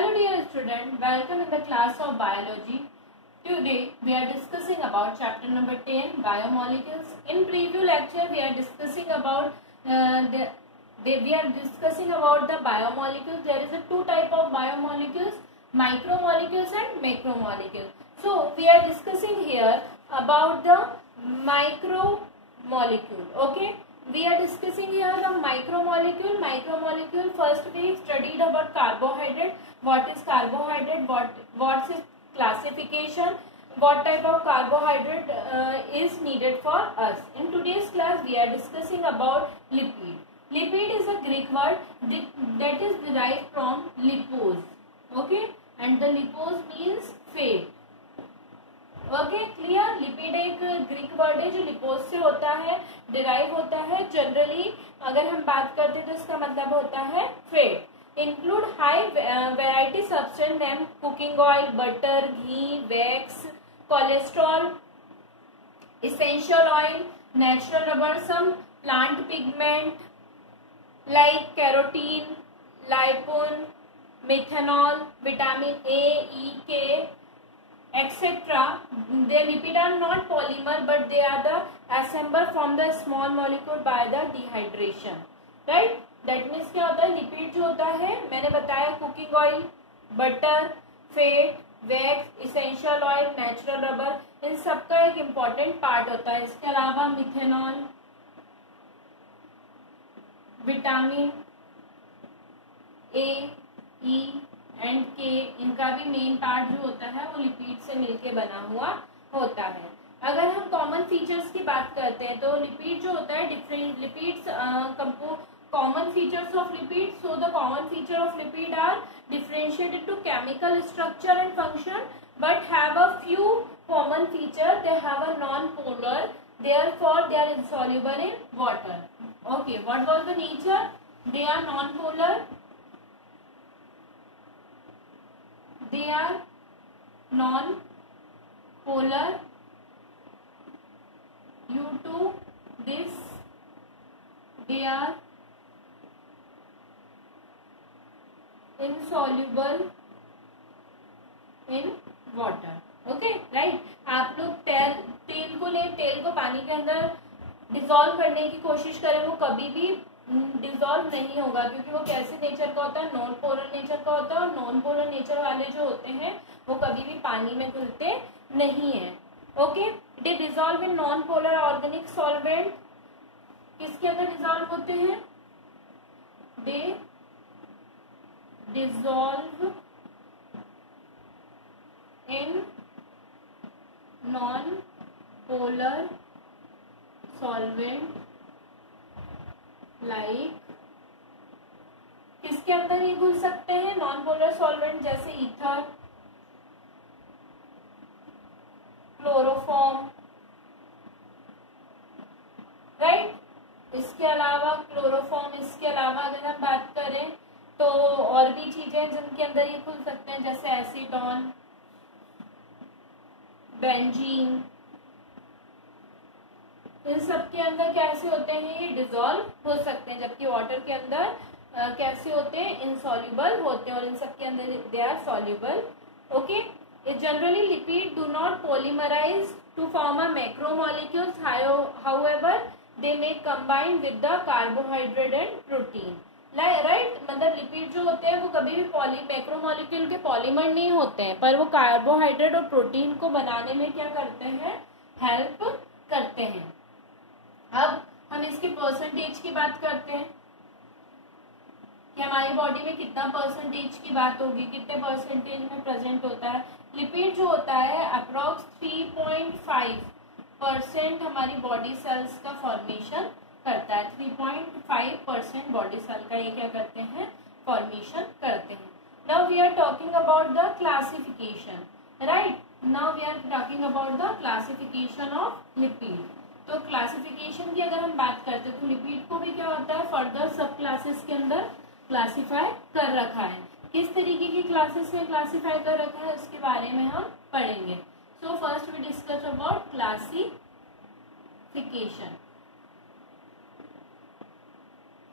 Hello dear student, welcome in the class of biology. Today we are discussing about chapter number 10 biomolecules. In preview lecture we are discussing about the biomolecules. There is a two type of biomolecules, micromolecules and macromolecules. So we are discussing here about the micromolecule. Okay, we are discussing here the micromolecule. Micromolecule, first we studied about carbohydrate. What is carbohydrate? What's its classification? What type of carbohydrate is needed for us? In today's class we are discussing about lipid. Lipid is a Greek word that is derived from lipos. Okay, and the lipos means fat. Okay clear. Lipid एक Greek word है जो लिपोज से होता है, derive होता है. Generally अगर हम बात करते हैं तो इसका मतलब होता है fat. Include high variety substance name cooking oil, butter, ghee, wax, cholesterol, essential oil, natural rubber, some plant pigment like carotene, lycopene, methanol, vitamin A, E, K, etc. The lipid are not polymer but they are the assembled from the small molecule by the dehydration. Right? That means क्या होता है, lipid जो होता है मैंने बताया cooking oil, butter, fat, wax, essential oil, natural rubber, इन सबका एक इम्पॉर्टेंट पार्ट होता है. इसके अलावा methanol, vitamin A, E and K, इनका भी मेन पार्ट जो होता है वो लिपिड से मिलके बना हुआ होता है. अगर हम कॉमन फीचर्स की बात करते हैं तो लिपिड जो होता है different lipids common features of lipid. So the common feature of lipid are differentiated to chemical structure and function but have a few common feature. They have a non polar, therefore they are insoluble in water. Okay, what was the nature? They are non polar. They are non-polar. Due to this, they are insoluble in water. Okay, right? आप लोग तेल को ले, तेल को पानी के अंदर डिसॉल्व करने की कोशिश करें, वो कभी भी डिसॉल्व नहीं होगा क्योंकि वो कैसे नेचर का होता है, नॉन पोलर नेचर का होता है. और नॉन पोलर नेचर वाले जो होते हैं वो कभी भी पानी में घुलते नहीं है. Okay, they dissolve in non polar organic solvent. किसके अंदर डिसॉल्व होते हैं? They dissolve in non polar solvent like. किसके अंदर ही घुल सकते हैं? नॉन पोलर सॉल्वेंट जैसे ईथर, क्लोरोफॉर्म. राइट? इसके अलावा क्लोरोफॉर्म, इसके अलावा अगर हम बात करें तो और भी चीजें जिनके अंदर ये घुल सकते हैं जैसे एसीटोन, बेंजीन. इन सब के अंदर कैसे होते हैं? ये डिसॉल्व हो सकते हैं, जबकि वाटर के अंदर कैसे होते हैं? इनसॉल्युबल होते हैं. और इन सब के अंदर they are soluble. Okay, generally lipid do not polymerize to form a macromolecules. However they may combine with the carbohydrate and protein. Right? मतलब लिपिड जो होते हैं वो कभी भी मैक्रोमोलिक्यूल के पॉलीमर नहीं होते हैं, पर वो कार्बोहाइड्रेट और प्रोटीन को बनाने में क्या करते हैं? हेल्प करते हैं. अब हम इसके परसेंटेज की बात करते हैं कि हमारी बॉडी में कितना परसेंटेज की बात होगी, कितने परसेंटेज में प्रेजेंट होता है. लिपिड जो होता है अप्रोक्स 3.5% हमारी बॉडी सेल्स का फॉर्मेशन करता है. 3.5% बॉडी सेल का ये क्या करते हैं? फॉर्मेशन करते हैं. Now we are talking about the classification. Right? Now we are talking about the classification of lipid. तो क्लासिफिकेशन की अगर हम बात करते हैं तो लिपिड को भी क्या होता है? फर्दर सब क्लासेस के अंदर क्लासिफाई कर रखा है. किस तरीके की क्लासेस में क्लासिफाई कर रखा है उसके बारे में हम पढ़ेंगे. So first we discuss about classification.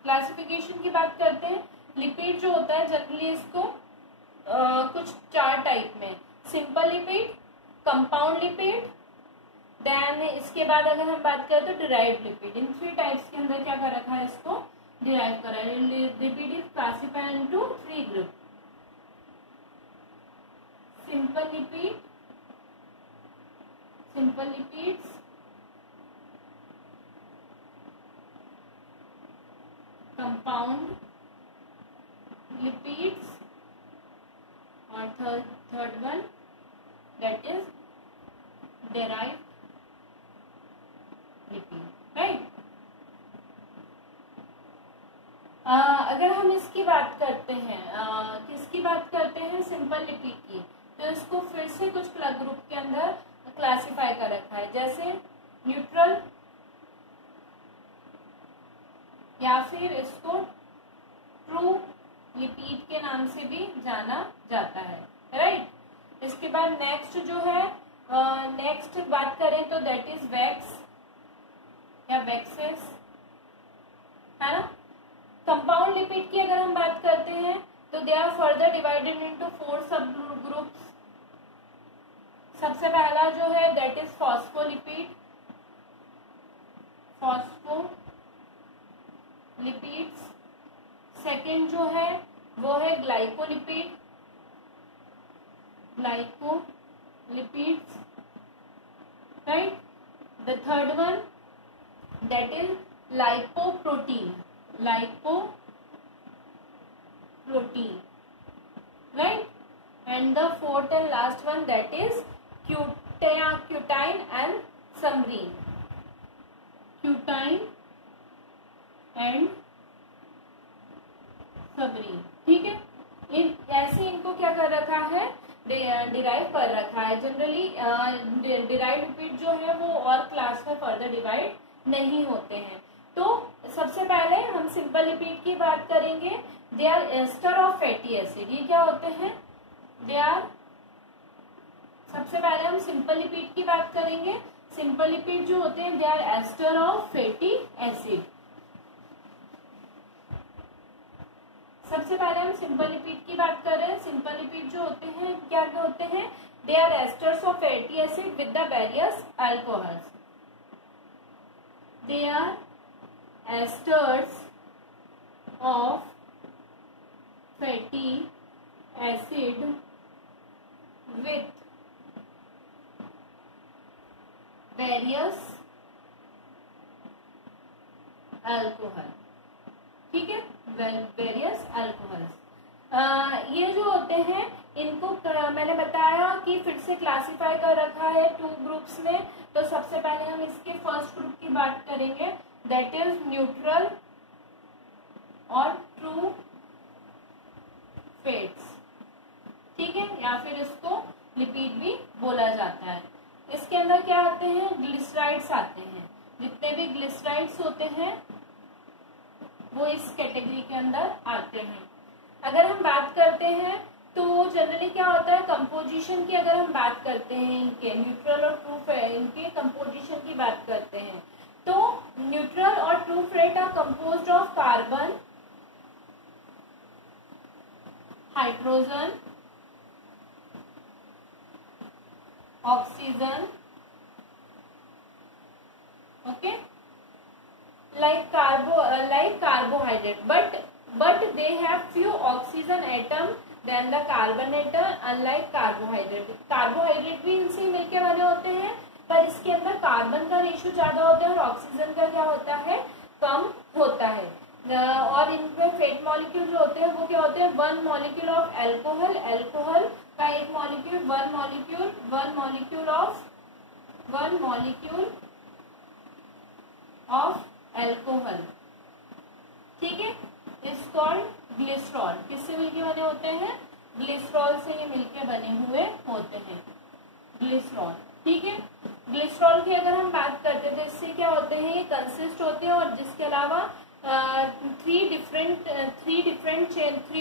Classification की बात करते हैं. लिपिड जो होता है जनरली इसको कुछ 4 टाइप में, simple lipid, compound lipid, then इसके बाद अगर हम बात करें तो डिराइव्ड लिपिड। इन 3 टाइप्स के अंदर क्या कर रखा है, इसको डिराइव करा है। Lipid is classified into 3 group, simple lipid, simple lipids, compound lipids, और third one that is derived lipid, right. अगर हम इसकी बात करते हैं, किसकी बात करते हैं, सिंपल लिपिड की, तो इसको फिर से कुछ ग्रुप के अंदर क्लासिफाई कर रखा है, जैसे न्यूट्रल, या फिर इसको ट्रू लिपिड के नाम से भी जाना जाता है, राइट। इसके बाद नेक्स्ट जो है, नेक्स्ट बात करें तो दैट इज वैक्स या वैक्सेस, है ना। कंपाउंड लिपिड की अगर हम बात करते हैं तो they are further divided into 4 subgroups. सबसे पहला जो है that is phospholipid, phospholipids. Second जो है वो है glycolipid, glycolipids, right. The third one that is lipoprotein, right, and the fourth and last one that is cutine and submarine, cutine and submarine, ठीक है। ऐसे इनको क्या कर रखा है, डिराइव कर रखा है। जनरली डिराइव लिपिड जो है वो और क्लास में फर्दर डिवाइड नहीं होते हैं। तो सबसे पहले हम सिंपल लिपिड की बात करेंगे। They are ester of fatty acid. ये क्या होते हैं, दे आर, सबसे पहले हम सिंपल लिपिड की बात करेंगे। सिंपल लिपिड जो होते हैं they are ester of fatty acid. सबसे पहले हम सिंपल लिपिड की बात कर रहे हैं। सिंपल लिपिड जो होते हैं क्या होते हैं, they are esters of fatty acid with the various alcohols. They are esters of fatty acid with various alcohol, ठीक है, वेरियस अल्कोहल्स। ये जो होते हैं इनको मैंने बताया कि फिर से क्लासिफाई कर रखा है 2 ग्रुप्स में। तो सबसे पहले हम इसके फर्स्ट ग्रुप की बात करेंगे, दैट इज न्यूट्रल और ट्रू फैट्स, ठीक है, या फिर इसको लिपिड भी बोला जाता है। इसके अंदर क्या आते हैं, ग्लिसराइड्स आते हैं। जितने भी ग्लिसराइड्स होते हैं वो इस कैटेगरी के अंदर आते हैं। अगर हम बात करते हैं तो जनरली क्या होता है, कंपोजिशन की अगर हम बात करते हैं, इनके न्यूट्रल और ट्रू इनके कंपोजिशन की बात करते हैं तो न्यूट्रल और ट्रू फ्रेट are composed of carbon, hydrogen, oxygen, okay, like carbohydrate, but they have few oxygen atom than the carbon atom, unlike carbohydrate। Carbohydrate भी इनसे मिलके बने होते हैं पर इसके अंदर कार्बन का रेशियो ज्यादा होता है और ऑक्सीजन का क्या होता है, कम होता है। और इनमें फेट मॉलिक्यूल जो होते हैं वो क्या होते हैं, 1 मॉलिक्यूल ऑफ एल्कोहल, एल्कोहल का एक मॉलिक्यूल, 1 मॉलिक्यूल ऑफ एल्कोहल, ठीक है, इज कॉल्ड ग्लिसरॉल। किससे मिलके बने होते हैं, ग्लिसरॉल से ये मिलके बने हुए होते हैं, ग्लिसरॉल, ठीक है। ग्लिसरॉल की अगर हम बात करते हैं तो इससे क्या होते हैं, ये कंसिस्ट होते हैं और जिसके अलावा 3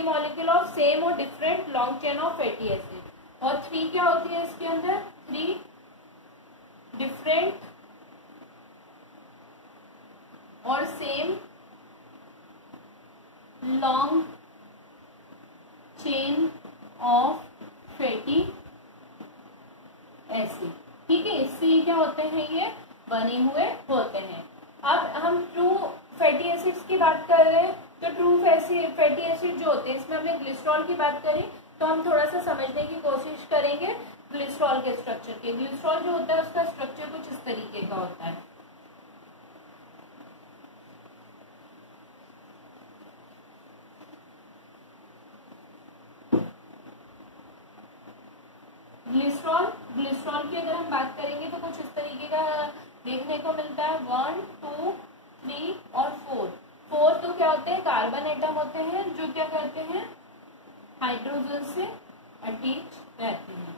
मॉलिक्यूल ऑफ सेम और different long chain of fatty acid. और 3 क्या होती है इसके अंदर, 3 डिफरेंट और same long chain of fatty acid. ठीक है, इससे ये क्या होते हैं, ये बने हुए होते हैं। अब हम ट्रू फैटी एसिड्स की बात कर रहे हैं, तो ट्रू फैटी एसिड जो होते हैं, इसमें हमने ग्लिसरॉल की बात करी, तो हम थोड़ा सा समझने की कोशिश करेंगे ग्लिसरॉल के स्ट्रक्चर के। ग्लिसरॉल जो होता है उसका स्ट्रक्चर कुछ इस तरीके का होता है। ग्लिसरॉल की अगर हम बात करेंगे तो कुछ इस तरीके का देखने को मिलता है। 1 2 3 और 4 तो क्या होते हैं, कार्बन एटम होते हैं जो क्या करते हैं, हाइड्रोजन से अटैच रहते हैं।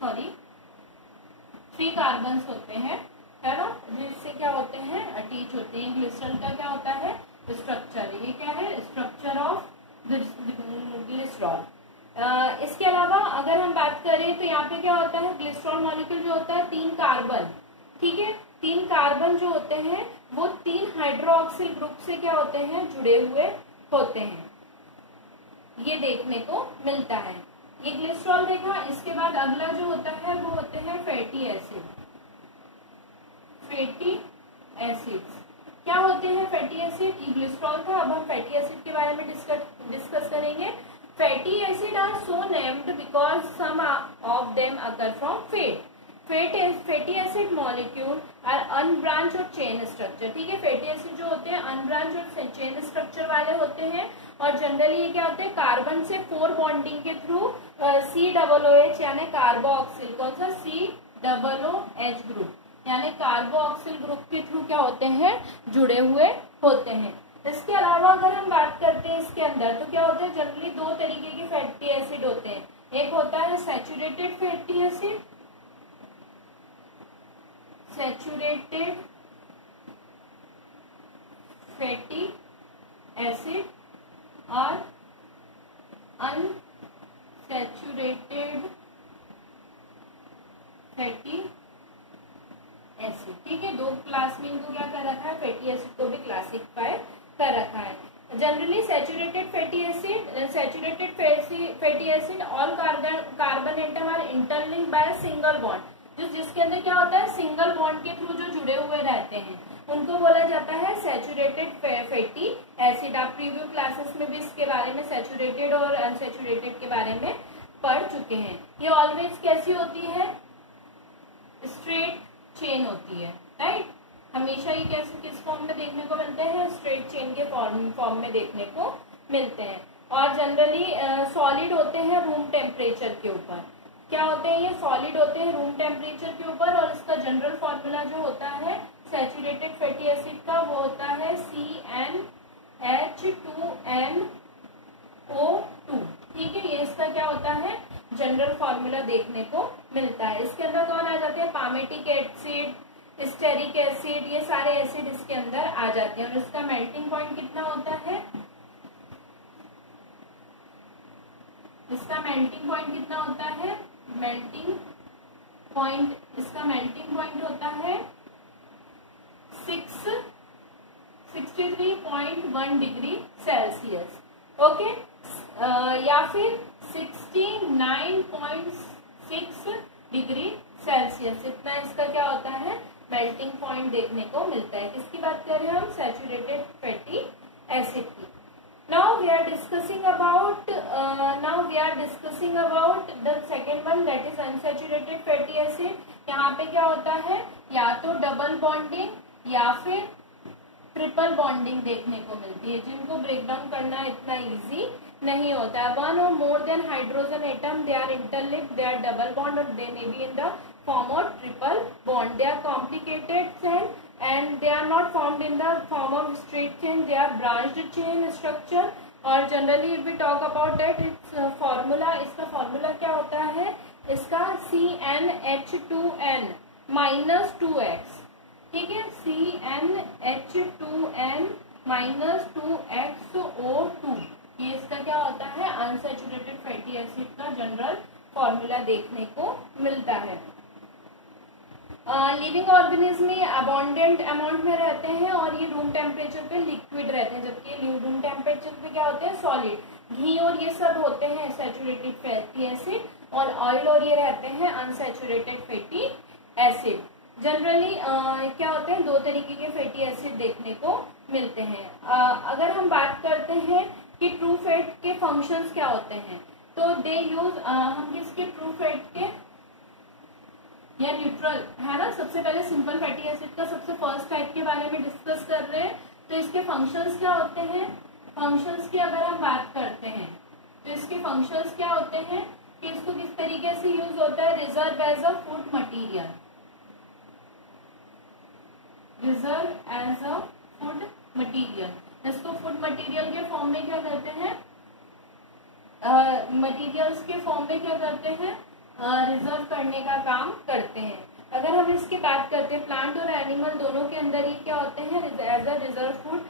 सॉरी, 3 कार्बन्स होते हैं, है ना, जिससे क्या होते हैं, अटैच होते हैं। ग्लिसरॉल का क्या होता है, स्ट्रक्चर। ये क्या है, स्ट्रक्चर ऑफ ग्लिसरॉल। इसके अलावा अगर हम बात करें तो यहाँ पे क्या होता है, ग्लिसरॉल मॉलिक्यूल जो होता है 3 कार्बन, ठीक है, 3 कार्बन जो होते हैं वो 3 हाइड्रोक्सिल ग्रुप से क्या होते हैं, जुड़े हुए होते हैं, ये देखने को मिलता है। ये ग्लिसरॉल देखा। इसके बाद अगला जो होता है वो होते हैं फैटी एसिड। फैटी एसिड्स क्या होते हैं, फैटी एसिड, ये ग्लिसरॉल था। अब हम फैटी एसिड के बारे में डिस्कस करेंगे। Fatty acid are so named because some of them occur from fat. Fatty acid molecule are unbranch और चेन स्ट्रक्चर। ठीक है, फैटी एसिड जो होते हैं अनब्रांच और चेन स्ट्रक्चर वाले होते हैं, और जनरली ये क्या होते हैं, कार्बन से 4 बॉन्डिंग के थ्रू COOH यानी कार्बोक्सिल, कौन सा, COOH ग्रुप यानी कार्बोक्सिल ग्रुप के थ्रू क्या होते हैं, जुड़े हुए होते हैं। इसके अलावा अगर हम बात करते हैं इसके अंदर तो क्या होते हैं, जनरली 2 तरीके के फैटी एसिड होते हैं। एक होता है saturated fatty acid, saturated fatty acid, और अनसैचुरेटेड फैटी एसिड। ठीक है, 2 क्लास में इनको क्या कर रखा है, फैटी एसिड को भी क्लासिफाई कर रखा है। Generally saturated fatty acid all carbon atom are interlinked by single bond. जिसके अंदर क्या होता है, सिंगल बॉन्ड के थ्रू जो जुड़े हुए रहते हैं उनको बोला जाता है सैचुरेटेड फैटी एसिड। आप प्रीवियस क्लासेस में भी इसके बारे में सैचुरेटेड और अनसैचुरेटेड के बारे में पढ़ चुके हैं। ये ऑलवेज कैसी होती है, स्ट्रेट चेन होती है, राइट। हमेशा ये कैसे किस फॉर्म में देखने को मिलते हैं, स्ट्रेट चेन के फॉर्म में देखने को मिलते हैं, और जनरली सॉलिड होते हैं रूम टेम्परेचर के ऊपर। क्या होते हैं, ये सॉलिड होते हैं रूम टेम्परेचर के ऊपर, और इसका जनरल फॉर्मूला जो होता है सैचुरेटेड फैटी एसिड का वो होता है CnH2nO2। ठीक है, ये इसका क्या होता है, जनरल फॉर्मूला देखने को मिलता है। इसके अंदर कौन आ जाते हैं, पामेटिक एसिड, स्टेरिक एसिड, ये सारे एसिड इसके अंदर आ जाते हैं। और इसका मेल्टिंग पॉइंट कितना होता है, इसका मेल्टिंग पॉइंट कितना होता है, मेल्टिंग पॉइंट, इसका मेल्टिंग पॉइंट होता है 63.1 डिग्री सेल्सियस, ओके, या फिर 69.6 डिग्री सेल्सियस, इतना इसका क्या होता है, मेल्टिंग पॉइंट देखने को मिलता है। किसकी बात कर रहे हैं हम, सैचुरेटेड फैटी एसिड की। Now we are discussing about the second one, that is unsaturated fatty acid। यहाँ पे क्या होता है, या तो डबल बॉन्डिंग या फिर ट्रिपल बॉन्डिंग देखने को मिलती है, जिनको ब्रेक डाउन करना इतना इजी नहीं होता है। 1 or more than hydrogen atom, they are interlinked, they are double bond, और they may be in the form of triple bond. They are complicated chain and they are not formed in the form of straight chain, they are branched chain structure। और generally if we talk about that, its formula, इसका formula क्या होता है, इसका CnH2n -2x। ठीक है, CnH2n -2xO2, ये इसका क्या होता है, अनसैचुरेटेड फैटी एसिड का जनरल फॉर्मूला देखने को मिलता है। लिविंग ऑर्गेनिज्म में अबॉन्डेंट अमाउंट में रहते हैं और ये रूम टेम्परेचर पे लिक्विड रहते हैं, जबकि रूम टेम्परेचर पे क्या होते हैं, सॉलिड। घी और ये सब होते हैं सैचुरेटेड फैटी एसिड, और ऑयल और ये रहते हैं अनसैचुरेटेड फैटी एसिड। जनरली क्या होते हैं, दो तरीके के फैटी एसिड देखने को मिलते हैं। अगर हम बात करते हैं कि ट्रू फैट के फंक्शंस क्या होते हैं, तो दे यूज हम किसके ट्रू फैट के या न्यूट्रल, है ना। सबसे पहले सिंपल फैटी एसिड का सबसे फर्स्ट टाइप के बारे में डिस्कस कर रहे हैं। तो इसके फंक्शंस क्या होते हैं, फंक्शंस की अगर हम बात करते हैं तो इसके फंक्शंस क्या होते हैं कि इसको किस तरीके से यूज होता है, reserve as a food material, reserve as a food material. इसको फूड मटीरियल के फॉर्म में क्या करते हैं, मटीरियल्स के फॉर्म में क्या करते हैं, रिजर्व करने का काम करते हैं। अगर हम इसकी बात करते हैं, प्लांट और एनिमल दोनों के अंदर ही क्या होते हैं, as a reserve food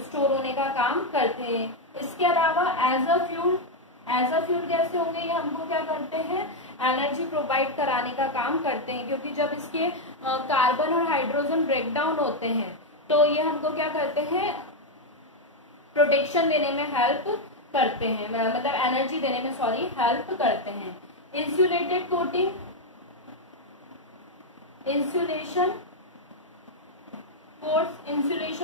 store होने का काम करते हैं। इसके अलावा एज अ फ्यूल कैसे होंगे, ये हमको क्या करते हैं, एनर्जी प्रोवाइड कराने का काम करते हैं, क्योंकि जब इसके कार्बन और हाइड्रोजन ब्रेक डाउन होते हैं तो ये हमको क्या करते हैं, प्रोटेक्शन देने में हेल्प करते हैं, मतलब एनर्जी देने में हेल्प करते हैं। इंसुलेटेड कोटिंग, इंसुलेशन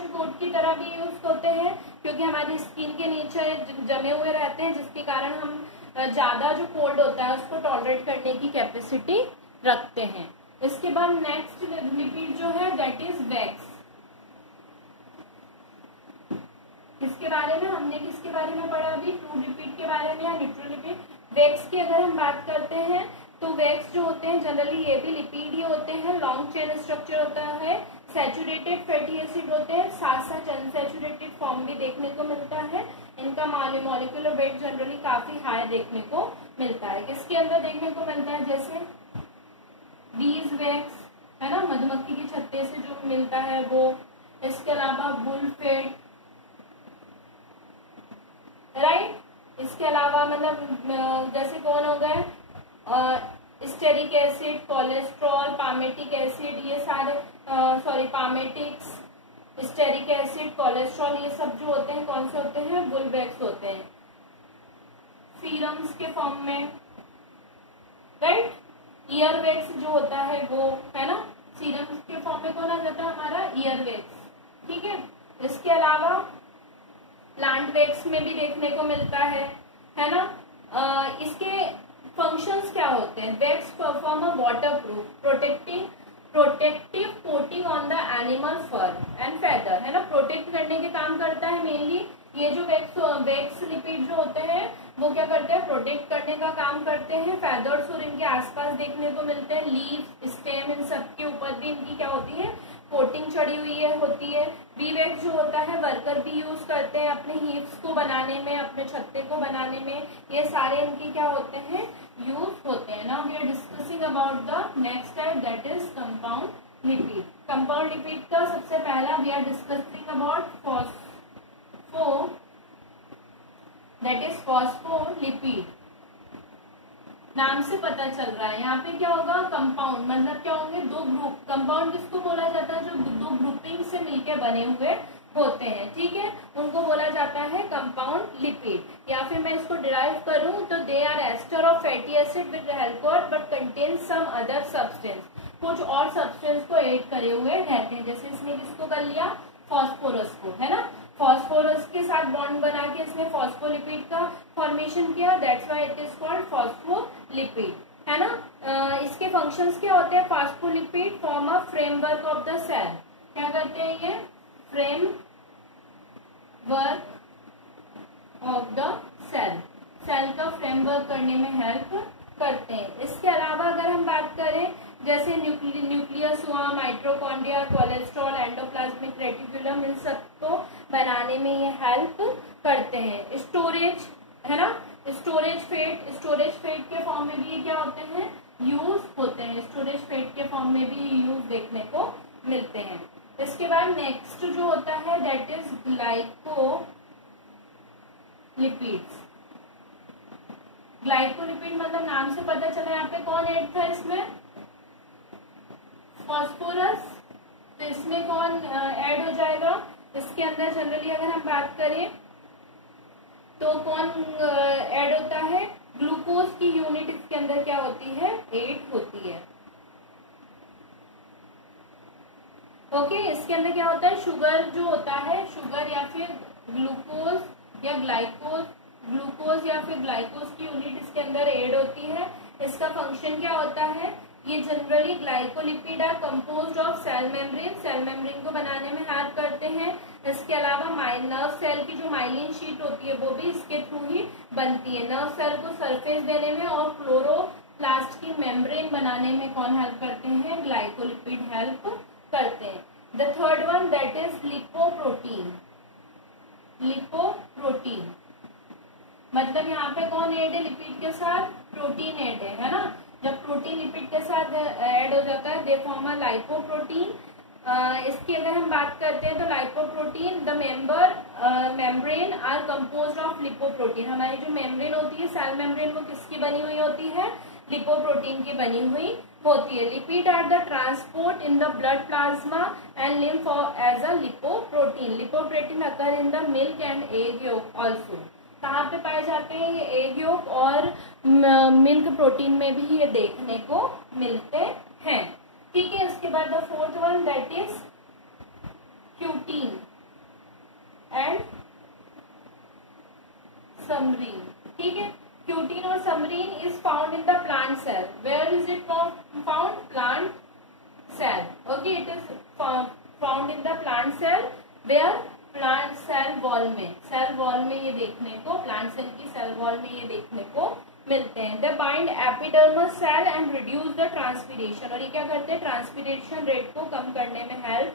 कोट की तरह भी यूज होते हैं, क्योंकि हमारी स्किन के नीचे जमे हुए रहते हैं, जिसके कारण हम ज्यादा जो कोल्ड होता है उसको टॉलरेट करने की कैपेसिटी रखते हैं। इसके बाद नेक्स्ट लिपिड जो है दैट इज वैक्स। इसके बारे में हमने किसके बारे में पढ़ा अभी, ट्रू लिपिड के बारे में या न्यूट्रल लिपिड। वैक्स की अगर हम बात करते हैं तो वैक्स जो होते हैं जनरली ये भी लिपिड ही होते हैं, लॉन्ग चेन स्ट्रक्चर होता है, सैचुरेटेड फैटी एसिड होते हैं, साथ साथ अनसैचुरेटेड फॉर्म भी देखने को मिलता है। इनका मॉलिक्यूलर वेट जनरली काफी हाई देखने को मिलता है। किसके अंदर देखने को मिलता है, जैसे बीज वैक्स, है ना, मधुमक्खी के छत्ते से जो मिलता है वो। इसके अलावा बुलफेट, राइट। इसके अलावा मतलब जैसे कौन हो गए, stearic acid, cholesterol, palmitic acid, ये सारे पामेटिक्स, स्टेरिक एसिड, कोलेस्ट्रॉल, ये सब जो होते हैं कौन से होते हैं, बुलवैक्स होते हैं, सीरम्स के फॉर्म में, राइट। ईयर वैक्स जो होता है वो, है ना, सीरम्स के फॉर्म में कौन आ जाता है हमारा, ईयर वैक्स, ठीक है। इसके अलावा प्लांट वैक्स में भी देखने को मिलता है ना। इसके फंक्शंस क्या होते हैं, wax perform a waterproof protective coating on the animal fur and feather, है ना, प्रोटेक्ट करने के काम करता है मेनली। ये जो वैक्स लिपिड जो होते हैं वो क्या करते हैं, प्रोटेक्ट करने का काम करते हैं। फेदर्स और इनके आसपास देखने को मिलते हैं, लीव, स्टेम, इन सब के ऊपर भी इनकी क्या होती है, कोटिंग चढ़ी हुई होती है। वी वैक्स जो होता है वर्कर भी यूज करते हैं अपने हीप्स को बनाने में, अपने छत्ते को बनाने में, ये सारे इनके क्या होते हैं, यूज होते हैं। Now we are discussing about the next type that is compound lipid. Compound lipid का सबसे पहला we are discussing about phospho, that is phospholipid. नाम से पता चल रहा है, यहाँ पे क्या होगा, कंपाउंड मतलब क्या होंगे, दो ग्रुप। कंपाउंड किसको बोला जाता है, जो दो ग्रुपिंग से मिलकर बने हुए होते हैं, ठीक है, उनको बोला जाता है कंपाउंड लिपिड। या फिर मैं इसको डिराइव करूं तो they are ester of fatty acid with alcohol but contain some other substance, कुछ और सब्सटेंस को ऐड करे हुए रहते हैं। जैसे इसने किसको कर लिया, फॉस्फोरस को, है ना, फॉस्फोरस के साथ बॉन्ड बना के इसने फॉस्फोलिपिड का फॉर्मेशन किया, that's why it is called phospholipid, है ना। इसके फंक्शंस क्या होते हैं, phospholipid form a framework of the cell, क्या करते हैं ये, framework of the cell, cell का फ्रेमवर्क करने में हेल्प करते हैं। इसके अलावा अगर हम बात करें जैसे न्यूक्लियस हुआ, माइटोकॉन्ड्रिया, कोलेस्ट्रॉल, एंडोप्लाज्मिक रेटिकुलम, इन सबको बनाने में ये हेल्प करते हैं। स्टोरेज, है ना, स्टोरेज फेट के फॉर्म में भी ये क्या होते हैं, यूज होते हैं, स्टोरेज फेट के फॉर्म में भी यूज देखने को मिलते हैं। इसके बाद नेक्स्ट जो होता है दैट इज ग्लाइकोलिपिड्स। ग्लाइकोलिपिड मतलब नाम से पता चला, यहाँ पे कौन ऐड था इसमें, फॉस्फोरस, तो इसमें कौन ऐड हो जाएगा? इसके अंदर जनरली अगर हम बात करें तो कौन ऐड होता है? ग्लूकोज की यूनिट इसके अंदर क्या होती है? 8 होती है। ओके, इसके अंदर क्या होता है? शुगर जो होता है, शुगर या फिर ग्लूकोज या ग्लाइकोज, ग्लूकोज या फिर ग्लाइकोज की यूनिट इसके अंदर ऐड होती है। इसका फंक्शन क्या होता है? ये generally glycolipid are composed of cell membrane, cell membrane को बनाने में हेल्प करते हैं। इसके अलावा नर्व सेल की जो माइलिन शीट होती है वो भी इसके थ्रू ही बनती है। नर्व सेल को सरफेस देने में और क्लोरोप्लास्ट की मेम्ब्रेन बनाने में कौन हेल्प करते हैं? ग्लाइकोलिपिड हेल्प करते हैं। The third one that is lipoprotein. Lipoprotein मतलब यहाँ पे कौन ऐड है लिपिड के साथ? प्रोटीन ऐड है ना। जब प्रोटीन लिपिड के साथ ऐड हो जाता है दे फॉर्म अ लाइपोप्रोटीन। इसकी अगर हम बात करते हैं तो lipoprotein the membrane are composed of lipoprotein. हमारी जो मेम्ब्रेन होती है, सेल मेम्ब्रेन, वो किसकी बनी हुई होती है? लिपोप्रोटीन की बनी हुई होती है। Lipid are the transport in the blood plasma and lymph as a lipoprotein. Lipoprotein occur in the milk and egg yolk also. कहाँ पे पाए जाते हैं? ये एग योक और मिल्क प्रोटीन में भी ये देखने को मिलते हैं। ठीक है, इसके बाद the fourth one that is cutin and suberin. ठीक है, क्यूटीन और suberin is found in the plant cell. Where is it found? Plant cell. Okay, it is found in the plant cell. Where? Plant cell wall में। Cell wall में ये देखने को, plant cell की cell wall में ये देखने को मिलते हैं। They bind epidermis cell and reduce the transpiration. और ये क्या करते हैं? ट्रांसपीरेशन रेट को कम करने में हेल्प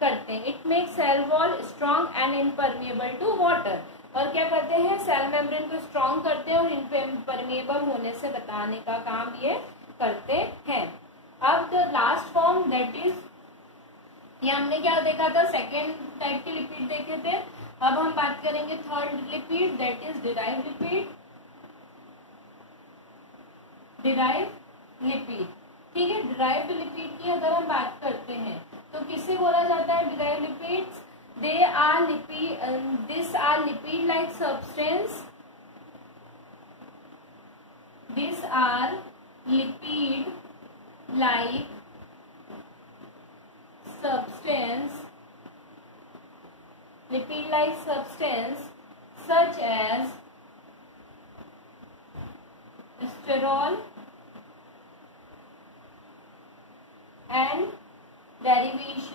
करते हैं। It make cell wall strong and impermeable to water. और क्या करते हैं? सेल मेम्ब्रेन को स्ट्रॉन्ग करते हैं और इनपरमिएबल होने से बचाने का काम ये करते हैं। अब the last form that is, ये हमने क्या देखा था? सेकेंड टाइप के लिपिड देखे थे। अब हम बात करेंगे third lipid that is derived lipid. Derived lipid, ठीक है। डिराइव्ड लिपिड की अगर हम बात करते हैं तो किसे बोला जाता है? Derived lipids they are lipid, this are lipid like substance, this are lipid like substance, lipid-like substance such as sterol and derivatives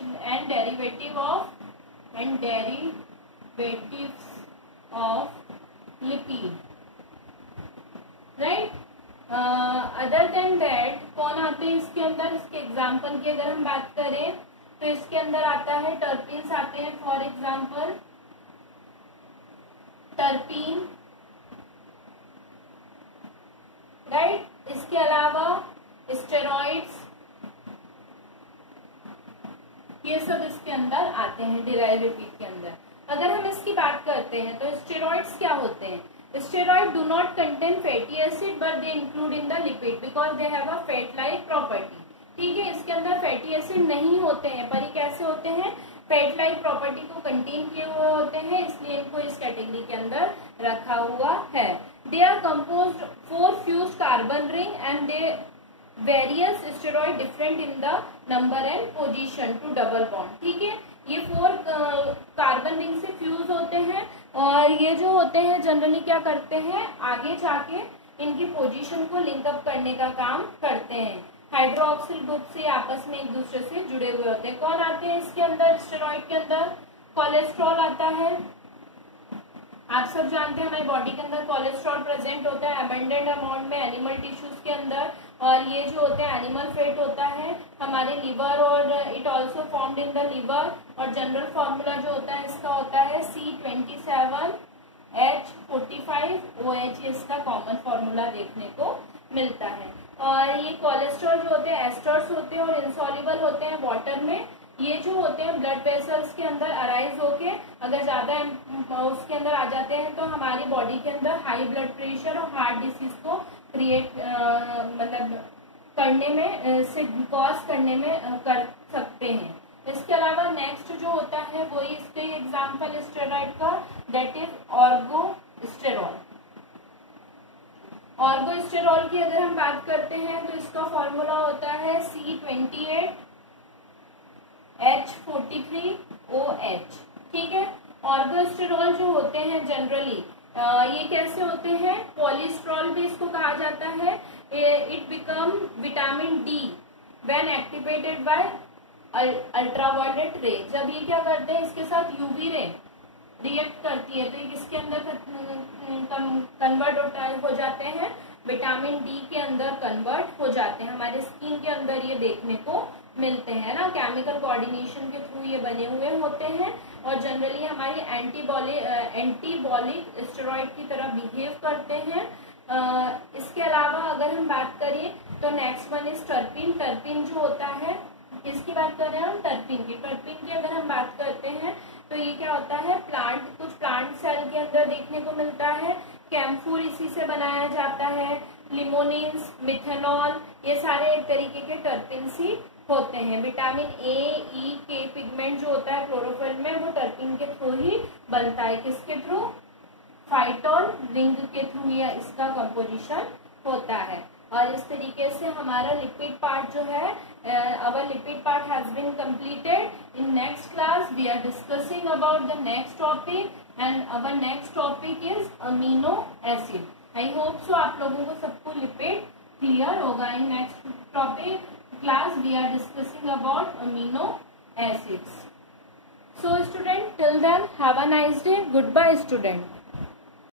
of lipid, right? Other than that कौन आते हैं इसके अंदर? इसके एग्जाम्पल की अगर हम बात करें तो इसके अंदर आता है टर्पीन्स आते हैं। For example terpene, right. इसके अलावा स्टेरॉइड्स, ये सब इसके अंदर आते हैं डिराइव्ड लिपिड के अंदर। अगर हम इसकी बात करते हैं तो स्टेरॉइड्स क्या होते हैं? Steroids do not contain fatty acid but they include in the lipid because they have a fat-like property. ठीक है, इसके अंदर फैटी एसिड नहीं होते हैं पर ये कैसे होते हैं? फैट लाइक प्रॉपर्टी को कंटेन किए हुए होते हैं, इसलिए इनको इस कैटेगरी के अंदर रखा हुआ है। They are composed 4 fused carbon ring and they various steroid different in the number and position to double bond. ठीक है, ये 4 कार्बन रिंग से फ्यूज होते हैं और ये जो होते हैं जनरली क्या करते हैं? आगे जाके इनकी पोजीशन को लिंकअप करने का काम करते हैं। हाइड्रोक्सिल ग्रुप से आपस में एक दूसरे से जुड़े हुए होते हैं। कौन आते हैं इसके अंदर? स्टेरॉइड के अंदर कोलेस्ट्रॉल आता है। आप सब जानते हैं हमारी बॉडी के अंदर कोलेस्ट्रॉल प्रेजेंट होता है अबंडेंट अमाउंट में एनिमल टिश्यूज के अंदर, और ये जो होते हैं एनिमल फैट होता है हमारे लिवर और it also formed in the liver. और जनरल फार्मूला जो होता है इसका होता है C27H45OH, इसका कॉमन फार्मूला देखने को मिलता है। और ये कोलेस्ट्रॉल जो होते हैं एस्टर्स होते हैं और इंसॉल्युबल होते हैं वाटर में। ये जो होते हैं ब्लड वेसल्स के अंदर अराइज होके अगर ज्यादा उसके अंदर आ जाते हैं तो हमारी बॉडी के अंदर हाई ब्लड प्रेशर और हार्ट डिसीज को क्रिएट मतलब करने में से कॉज करने में कर सकते हैं। इसके अलावा नेक्स्ट जो होता है वही इसके एग्जाम्पल स्टेरॉइड का, दैट इज ऑर्गोस्टेरॉल। ऑर्गोस्टेरॉल की अगर हम बात करते हैं तो इसका फॉर्मूला होता है C28H43OH। ठीक है। ऑर्गोस्टेरॉल जो होते हैं जनरली ये कैसे होते हैं, पॉलीस्ट्रॉल भी इसको कहा जाता है। It become vitamin D when activated by ultraviolet रे। जब ये क्या करते हैं, इसके साथ यूवी रे रिएक्ट करती है तो ये किसके अंदर कन्वर्ट हो जाते हैं, विटामिन डी के अंदर कन्वर्ट हो जाते हैं। हमारे स्किन के अंदर ये देखने को मिलते हैं ना, केमिकल कोऑर्डिनेशन के थ्रू ये बने हुए होते हैं और जनरली हमारी एंटीबॉलिक स्टेरॉइड की तरह बिहेव करते हैं। इसके अलावा अगर हम बात करें तो नेक्स्ट वन इज टर्पिन। टर्पिन जो होता है, किसकी बात कर रहे हैं हम, टर्पिन की। टर्पिन की अगर हम बात करते हैं तो ये क्या होता है, कुछ प्लांट सेल के अंदर देखने को मिलता है। कैम्फूर इसी से बनाया जाता है। लिमोनिन्स, मिथेनॉल, ये सारे एक तरीके के टर्पिन ही होते हैं। विटामिन ए, ई, के पिगमेंट जो होता है क्लोरोफिल में, वो टर्पिन के थ्रू ही बनता है। किसके थ्रू, फाइटोन रिंग के थ्रू या इसका कंपोजिशन होता है। और इस तरीके से हमारा लिपिड पार्ट जो है, our lipid part has been completed. In next class we are discussing about the next topic and our next topic is amino acid. I hope so आप लोगों को सबको लिपिड क्लियर होगा। In next topic class we are discussing about amino acids. So student, till then have a nice day. Goodbye student.